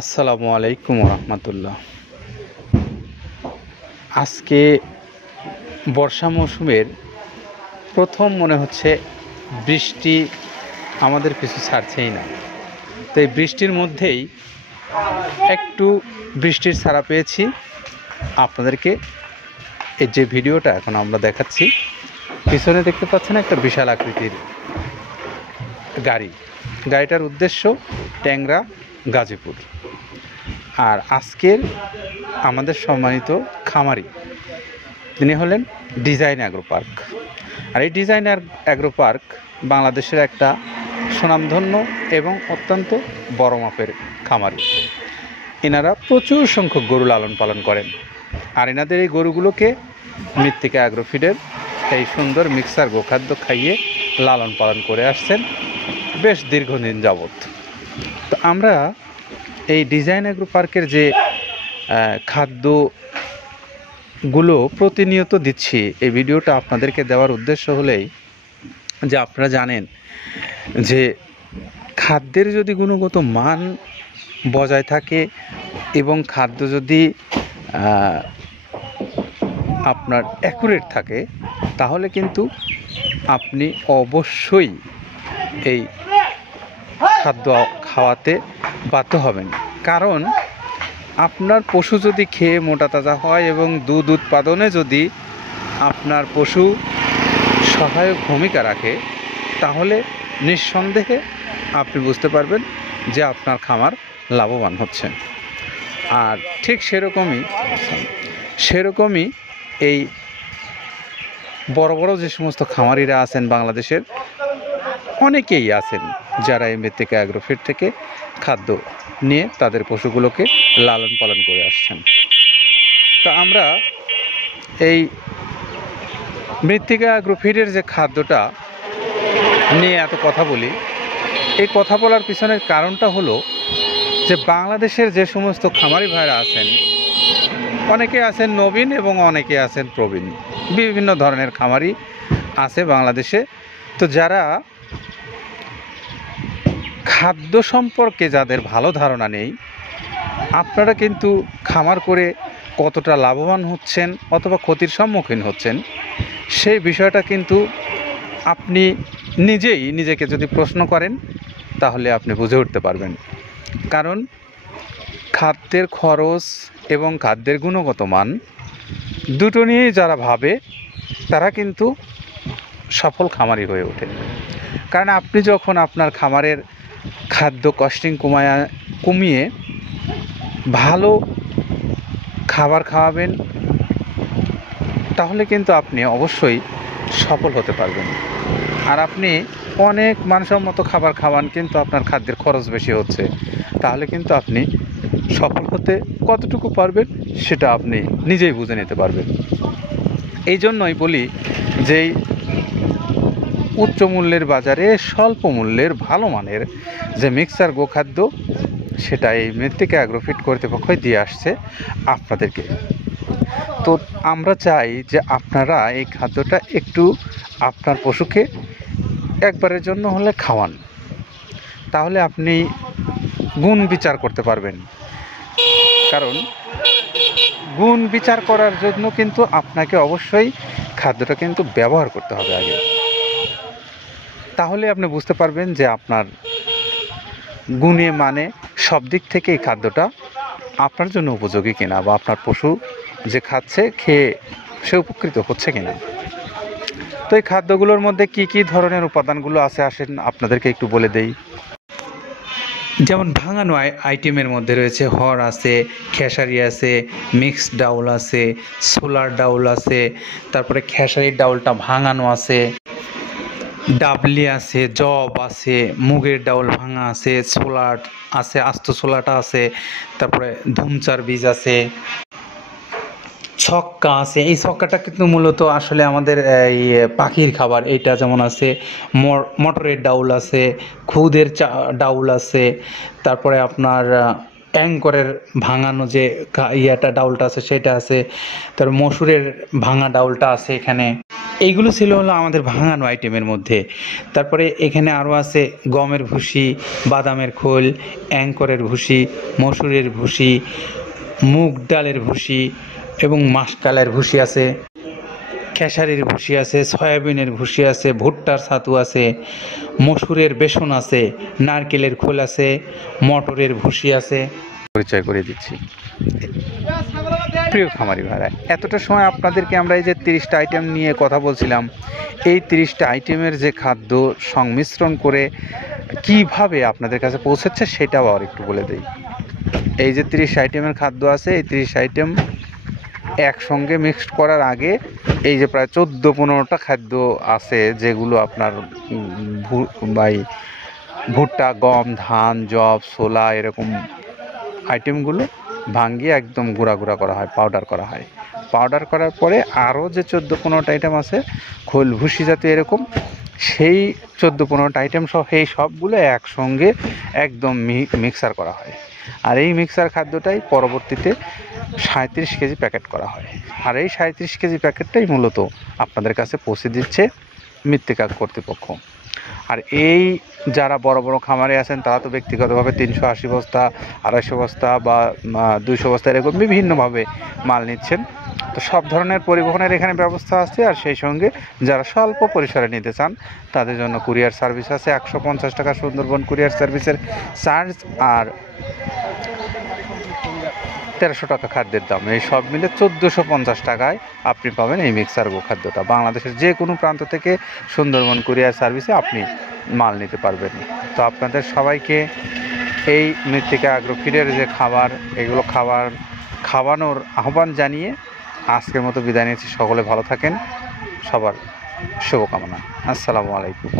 আসসালামু আলাইকুম রহমতুল্লাহ। আজকে বর্ষা মৌসুমের প্রথম মনে হচ্ছে বৃষ্টি আমাদের কিছু ছাড়ছেই না। তো এই বৃষ্টির মধ্যেই একটু বৃষ্টির ছাড়া পেয়েছি আপনাদেরকে। এই যে ভিডিওটা এখন আমরা দেখাচ্ছি, পিছনে দেখতে পাচ্ছেন একটা বিশাল আকৃতির গাড়িটার উদ্দেশ্য ট্যাংরা গাজীপুর। আর আজকের আমাদের সম্মানিত খামারি তিনি হলেন ডিজাইন অ্যাগ্রো পার্ক। আর এই ডিজাইন অ্যাগ্রো পার্ক বাংলাদেশের একটা সুনামধন্য এবং অত্যন্ত বড় মাপের খামারি। এনারা প্রচুর সংখ্যক গরু লালন পালন করেন, আর এনাদের এই গরুগুলোকে মৃত্তিকা অ্যাগ্রো ফিডের এই সুন্দর মিক্সার গোখাদ্য খাইয়ে লালন পালন করে আসছেন বেশ দীর্ঘদিন যাবৎ। তো আমরা এই ডিজাইন অ্যাগ্রো পার্কের যে খাদ্যগুলো প্রতিনিয়ত দিচ্ছি, এই ভিডিওটা আপনাদেরকে দেওয়ার উদ্দেশ্য হলেই যে আপনারা জানেন যে খাদ্যের যদি গুণগত মান বজায় থাকে এবং খাদ্য যদি আপনার অ্যাকুরেট থাকে, তাহলে কিন্তু আপনি অবশ্যই এই খাদ্য খাওয়াতে বাধ্য হবেন। কারণ আপনার পশু যদি খেয়ে মোটা তাজা হয় এবং দুধ উৎপাদনে যদি আপনার পশু সহায়ক ভূমিকা রাখে, তাহলে নিঃসন্দেহে আপনি বুঝতে পারবেন যে আপনার খামার লাভবান হচ্ছে। আর ঠিক সেরকমই এই বড় বড় যে সমস্ত খামারিরা আছেন বাংলাদেশের, অনেকেই আছেন যারা এই মৃত্তিকা অ্যাগ্রো ফিড থেকে খাদ্য নিয়ে তাদের পশুগুলোকে লালন পালন করে আসছেন। তো আমরা এই মৃত্তিকা অ্যাগ্রো ফিডের যে খাদ্যটা নিয়ে এত কথা বলি, এই কথা বলার পিছনের কারণটা হলো যে বাংলাদেশের যে সমস্ত খামারি ভাইরা আছেন, অনেকে আছেন নবীন এবং অনেকে আছেন প্রবীণ, বিভিন্ন ধরনের খামারি আছে বাংলাদেশে। তো যারা খাদ্য সম্পর্কে যাদের ভালো ধারণা নেই, আপনারা কিন্তু খামার করে কতটা লাভবান হচ্ছেন অথবা ক্ষতির সম্মুখীন হচ্ছেন, সেই বিষয়টা কিন্তু আপনি নিজেকে যদি প্রশ্ন করেন, তাহলে আপনি বুঝে উঠতে পারবেন। কারণ খাদ্যের খরচ এবং খাদ্যের গুণগত মান দুটো নিয়েই যারা ভাবে, তারা কিন্তু সফল খামারি হয়ে ওঠে। কারণ আপনি যখন আপনার খামারের খাদ্য কস্টিং কমিয়ে ভালো খাবার খাওয়াবেন, তাহলে কিন্তু আপনি অবশ্যই সফল হতে পারবেন। আর আপনি অনেক মানসম্মত খাবার খাওয়ান কিন্তু আপনার খাদ্যের খরচ বেশি হচ্ছে, তাহলে কিন্তু আপনি সফল হতে কতটুকু পারবেন সেটা আপনি নিজেই বুঝে নিতে পারবেন। এই জন্যই বলি যে উচ্চ মূল্যের বাজারে স্বল্প মূল্যের ভালো মানের যে মিক্সার গোখাদ্য, সেটা এই মৃত্তিকা অ্যাগ্রো ফিড কর্তৃপক্ষই দিয়ে আসছে আপনাদেরকে। তো আমরা চাই যে আপনারা এই খাদ্যটা একটু আপনার পশুকে একবারের জন্য হলে খাওয়ান, তাহলে আপনি গুণ বিচার করতে পারবেন। কারণ গুণ বিচার করার জন্য কিন্তু আপনাকে অবশ্যই খাদ্যটা কিন্তু ব্যবহার করতে হবে আগে, তাহলে আপনি বুঝতে পারবেন যে আপনার গুণে মানে সব দিক থেকে এই খাদ্যটা আপনার জন্য উপযোগী কিনা, বা আপনার পশু যে খাচ্ছে খেয়ে সে উপকৃত হচ্ছে কিনা। তো এই খাদ্যগুলোর মধ্যে কি কি ধরনের উপাদানগুলো আছে আসেন আপনাদেরকে একটু বলে দেই। যেমন ভাঙানো আইটেমের মধ্যে রয়েছে হড় আছে, খেসারি আছে, মিক্সড ডাউল আছে, সোলার ডাউল আছে, তারপরে খেসারির ডাউলটা ভাঙানো আছে, ডাবলি আছে, জব আছে, মুগের ডাউল ভাঙা আছে, সোলার আছে, আস্ত সোলাটা আছে, তারপরে ধুমচার বীজ আছে, ছক্কা আছে। এই ছক্কাটা কিন্তু মূলত আসলে আমাদের এই পাখির খাবার। এইটা যেমন আছে, মটরের ডাউল আছে, খুদের ডাউল আছে, তারপরে আপনার অ্যাঙ্করের ভাঙানো যে ডাউলটা আছে সেটা আছে, তারপর মসুরের ভাঙা ডাউলটা আছে এখানে। এইগুলো ছিল হলো আমাদের ভাঙানো আইটেমের মধ্যে। তারপরে এখানে আরও আছে গমের ভুসি, বাদামের খোল, অ্যাঙ্করের ভুসি, মসুরের ভুসি, মুগ ডালের ভুসি এবং মাসকলাইয়ের ভুসি আছে, খেসারির ভুসি আছে, সয়াবিনের ভুসি আছে, ভুট্টার ছাতু আছে, মসুরের বেসন আছে, নারকেলের খোল আছে, মটরের ভুসি আছে। পরিচয় করে দিচ্ছি। প্রিয় খামারি ভাইরা, এতটা সময় আপনাদেরকে আমরা এই যে 30টা আইটেম নিয়ে কথা বলছিলাম, এই 30টা আইটেমের যে খাদ্য সংমিশ্রণ করে কিভাবে আপনাদের কাছে পৌঁছাচ্ছে সেটাও আর একটু বলে দিই। এই যে 30 আইটেমের খাদ্য আছে, এই 30 আইটেম একসঙ্গে মিক্সড করার আগে এই যে প্রায় 14-15টা খাদ্য আছে, যেগুলো আপনার ভুট্টা, গম, ধান, যব, ছোলা এরকম আইটেমগুলো ভাঙিয়ে একদম গুঁড়া গুঁড়া করা হয়, পাউডার করা হয়। পাউডার করার পরে আরও যে 14-15টা আইটেম আছে খোল ভুসি জাতীয় এরকম, সেই 14-15টা আইটেম সহ এই সবগুলো একসঙ্গে একদম মিক্সার করা হয়। আর এই মিক্সার খাদ্যটাই পরবর্তীতে 37 কেজি প্যাকেট করা হয়। আর এই 37 কেজি প্যাকেটটাই মূলত আপনাদের কাছে পৌঁছে দিচ্ছে মৃত্তিকা কর্তৃপক্ষ। আর এই যারা বড় বড় খামারে আছেন তারা তো ব্যক্তিগতভাবে 380 বস্তা, 250 বস্তা বা 200 বস্তা এরকম বিভিন্নভাবে মাল নিচ্ছেন। তো সব ধরনের পরিবহনের এখানে ব্যবস্থা আছে। আর সেই সঙ্গে যারা স্বল্প পরিসরে নিতে চান তাদের জন্য কুরিয়ার সার্ভিস আছে। 150 টাকা সুন্দরবন কুরিয়ার সার্ভিসের চার্জ, আর 1300 টাকা খাদ্যের দাম। এই সব মিলে 1450 টাকায় আপনি পাবেন এই মিক্সার গোখাদ্যটা। বাংলাদেশের যে কোনো প্রান্ত থেকে সুন্দরবন কুরিয়ার সার্ভিসে আপনি মাল নিতে পারবেন। তো আপনাদের সবাইকে এই মৃত্তিকা অ্যাগ্রোফিডের যে খাবার, এগুলো খাওয়ানোর আহ্বান জানিয়ে আজকের মতো বিদায় নিচ্ছি। সকলে ভালো থাকেন, সবার শুভকামনা। আসসালামু আলাইকুম।